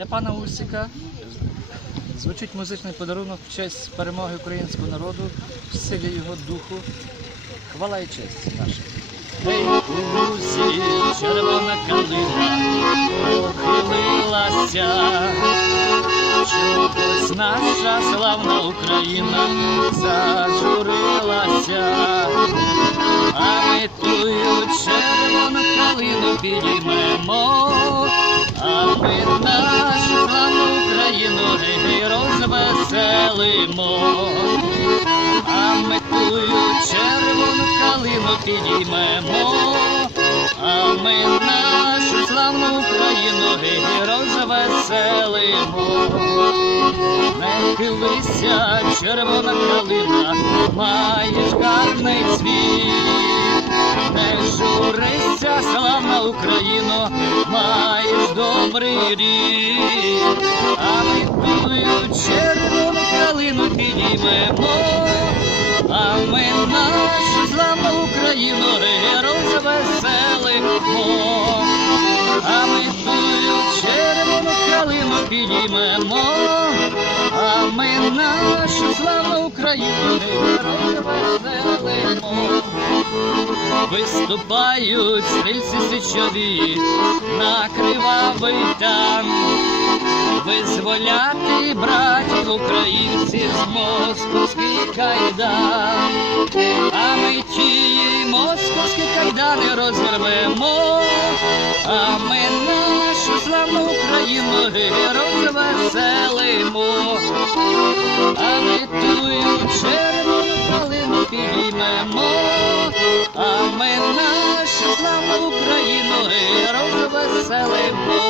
Для пана Усика звучить музичний подарунок в честь перемоги українського народу, в силі його духу. Хвала і честь наша. Усі, червона калина похилилася, чогось наша славна Україна зажурилася, а ми тую червону калину підіймемо, а ми нашу розвеселимо, а ми тую червону калину підіймемо, а ми нашу славну Україну гей, розвеселимо. Не хилися, червона калина, маєш гарний цвіт. Не журися, славна Україно, маєш добрий рік. Підіймемо, а ми нашу славну Україну розвеселимо. А ми тую червону калину підіймемо, а ми нашу славну Україну розвеселимо. Виступають стрільці січові на кривавий танк, визволяти братів українців з московських кайдан, а ми ті московські кайдани розірвемо, а ми нашу славну Україну розвеселимо, а ми тую червону калину підіймемо, а ми нашу славну Україну розвеселимо.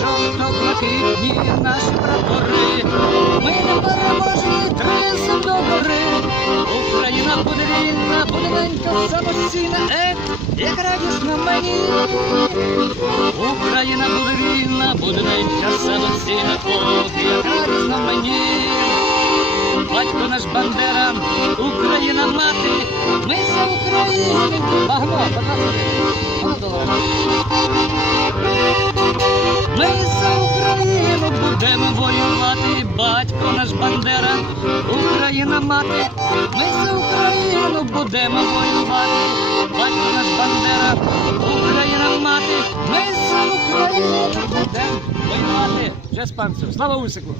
Жовто-блакитні наші прапори, ми не переможні трисом до гори. Україна буде вільна, буде ненька самостійна, ех, як радісно мені. Україна буде вільна, буде ненька самостійна, ох, як радісно мені. Батько наш Бандера, Україна мати, ми за Україну. Багно, долари. Ми за Україну будемо воювати, батько наш Бандера, Україна мати, ми за Україну будемо воювати, батько наш Бандера, Україна мати, ми за Україну будемо воювати. Вже з панцем. Слава Усику!